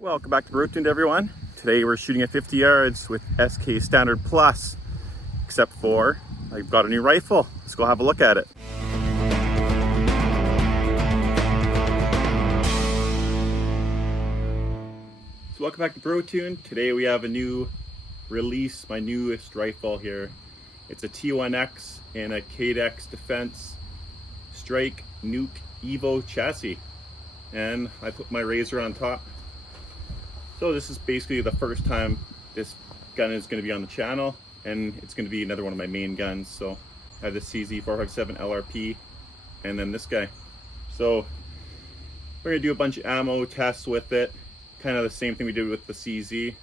Welcome back to Brotuned, everyone. Today we're shooting at 50 yards with SK Standard Plus, except for I've got a new rifle. Let's go have a look at it. So welcome back to Brotuned. Today we have a new release, my newest rifle here. It's a T1X in a Cadex Defense Strike Nuke Evo chassis. And I put my Razor on top. So this is basically the first time this gun is going to be on the channel, and it's going to be another one of my main guns. So I have the CZ457 LRP and then this guy. So we're going to do a bunch of ammo tests with it, kind of the same thing we did with the CZ,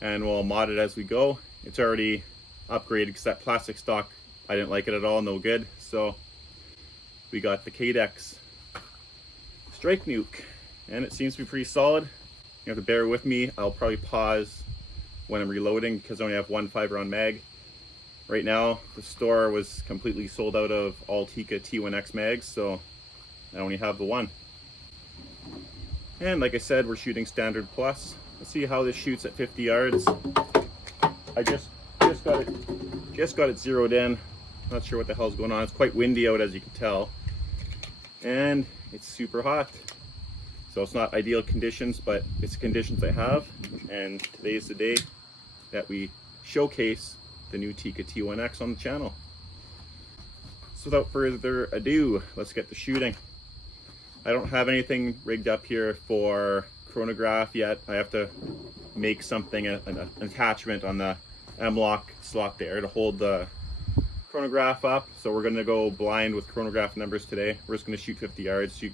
and we'll mod it as we go. It's already upgraded because that plastic stock, I didn't like it at all, no good. So we got the Cadex Strike Nuke, and it seems to be pretty solid. You have to bear with me. I'll probably pause when I'm reloading because I only have one 5-round mag. Right now, the store was completely sold out of all Tikka T1X mags, so I only have the one. And like I said, we're shooting Standard Plus. Let's see how this shoots at 50 yards. I just got it zeroed in. Not sure what the hell's going on. It's quite windy out, as you can tell, and it's super hot. So it's not ideal conditions, but it's conditions I have, and today's the day that we showcase the new Tikka T1X on the channel. So without further ado, let's get to shooting. I don't have anything rigged up here for chronograph yet. I have to make something, an attachment on the M-lock slot there to hold the chronograph up. So we're gonna go blind with chronograph numbers today. We're just gonna shoot 50 yards, shoot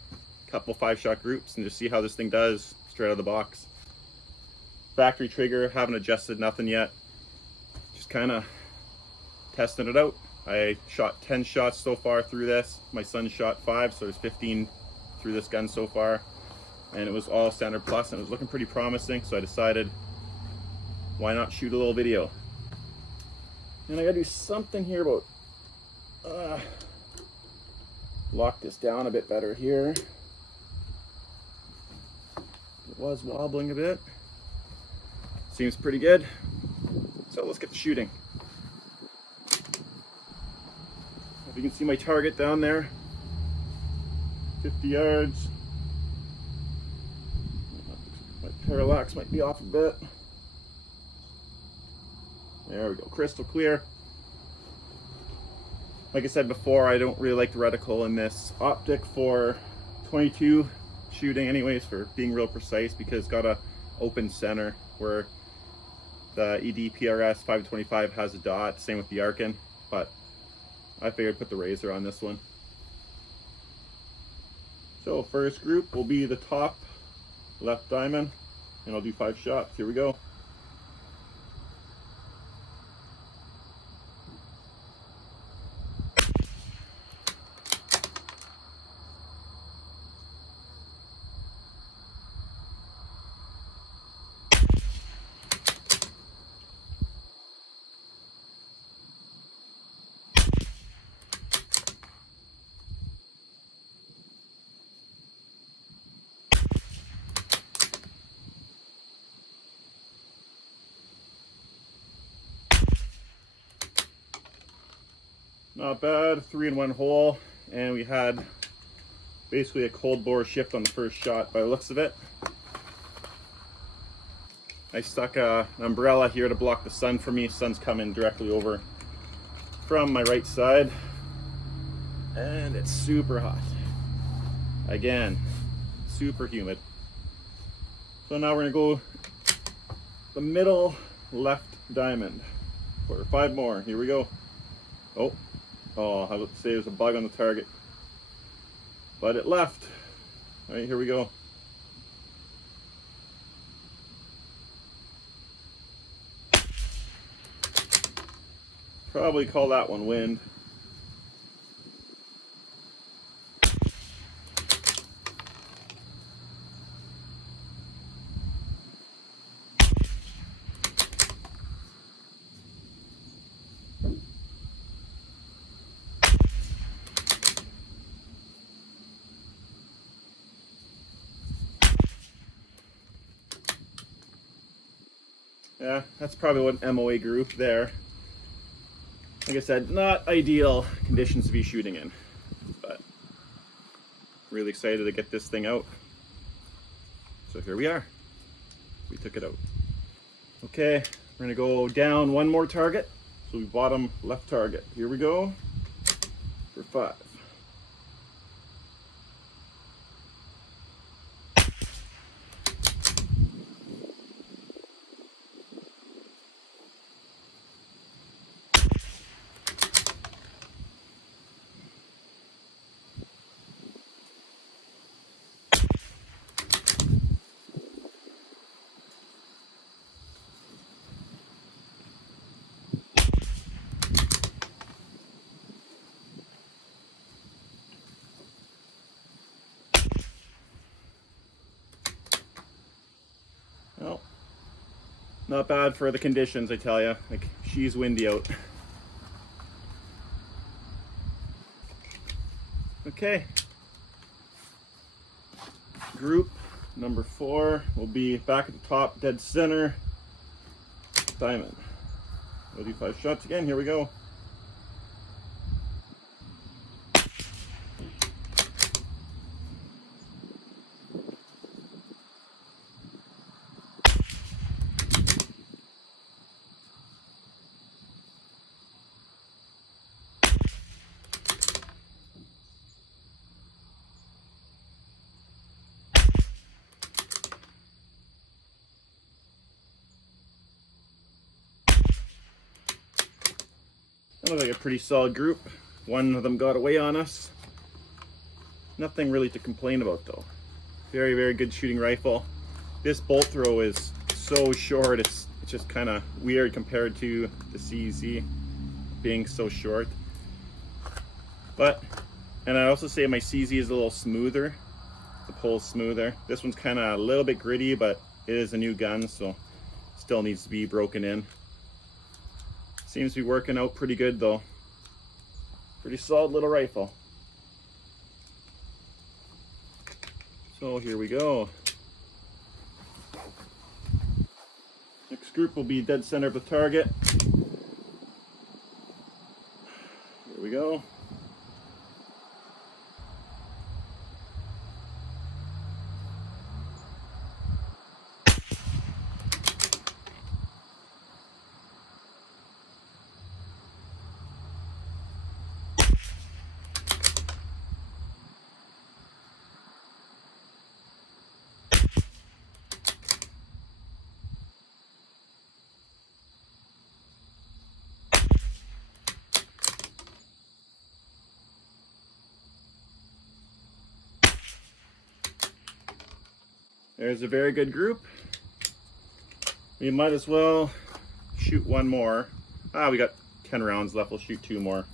couple 5-shot groups, and just see how this thing does straight out of the box. Factory trigger, haven't adjusted nothing yet, just kind of testing it out. I shot 10 shots so far through this. My son shot 5, so there's 15 through this gun so far, and it was all Standard Plus, and it was looking pretty promising, so I decided why not shoot a little video. And I gotta do something here about lock this down a bit better here. It was wobbling a bit. Seems pretty good. So let's get to shooting. If you can see my target down there, 50 yards. My parallax might be off a bit. There we go, crystal clear. Like I said before, I don't really like the reticle in this optic for 22 shooting anyways, for being real precise, because it's got a open center where the ED-PRS 525 has a dot, same with the Arkin, but I figured I'd put the Razor on this one. So first group will be the top left diamond, and I'll do 5 shots. Here we go. Not bad, 3-in-1 hole, and we had basically a cold bore shift on the first shot by the looks of it. I stuck an umbrella here to block the sun for me. Sun's coming directly over from my right side, and it's super hot. Again, super humid. So now we're gonna go the middle left diamond for 5 more. Here we go. Oh, I would say there's a bug on the target, but it left. All right, here we go. Probably call that one wind. Yeah, that's probably what MOA group there. Like I said, not ideal conditions to be shooting in, but really excited to get this thing out. So here we are. We took it out. Okay, we're gonna go down one more target. So we bottom left target. Here we go for 5. Well, not bad for the conditions, I tell you. Like, she's windy out. Okay. Group number 4 will be back at the top, dead center, diamond. We'll do 5 shots again. Here we go. That looks like a pretty solid group. One of them got away on us. Nothing really to complain about though. Very, very good shooting rifle. This bolt throw is so short, it's just kind of weird compared to the CZ being so short. But, and I also say my CZ is a little smoother. The pull's smoother. This one's kind of a little bit gritty, but it is a new gun, so still needs to be broken in. Seems to be working out pretty good though. Pretty solid little rifle. So here we go. Next group will be dead center of the target. Here we go. There's a very good group. We might as well shoot one more. We got 10 rounds left. We'll shoot 2 more.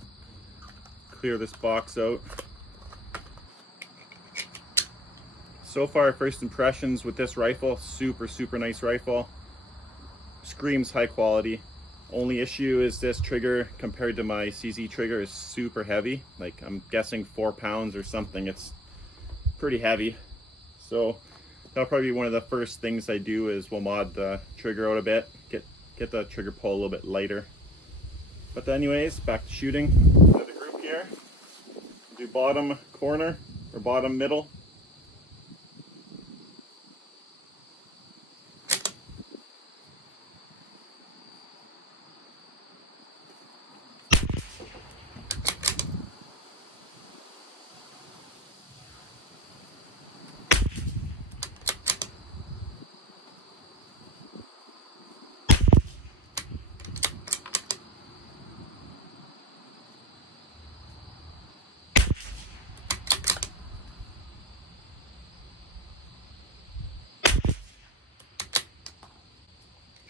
Clear this box out. So far, first impressions with this rifle, super, super nice rifle. Screams high quality. Only issue is this trigger compared to my CZ trigger is super heavy. Like, I'm guessing 4 pounds or something. It's pretty heavy. So that'll probably be one of the first things I do is we'll mod the trigger out a bit, get the trigger pull a little bit lighter. But anyways, back to shooting. Another group here. Do bottom corner or bottom middle.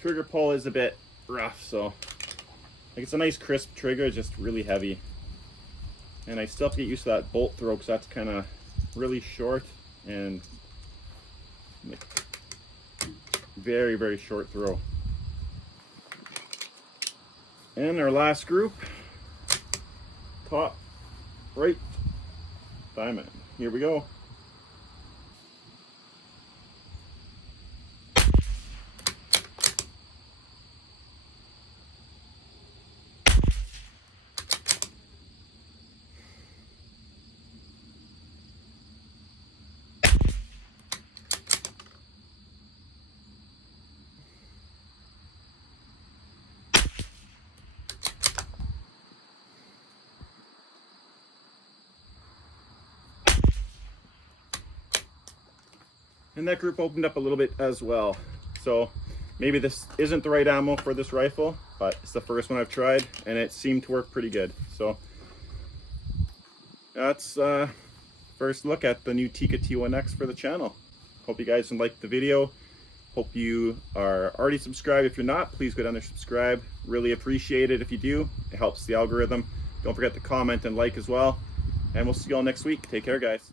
Trigger pull is a bit rough, so like it's a nice crisp trigger, just really heavy. And I still have to get used to that bolt throw because that's kind of really short and like very, very short throw. And our last group, top right diamond. Here we go. And that group opened up a little bit as well. So maybe this isn't the right ammo for this rifle, but it's the first one I've tried and it seemed to work pretty good. So that's first look at the new Tikka T1X for the channel. Hope you guys liked the video. Hope you are already subscribed. If you're not, please go down there, subscribe. Really appreciate it if you do. It helps the algorithm. Don't forget to comment and like as well. And we'll see you all next week. Take care, guys.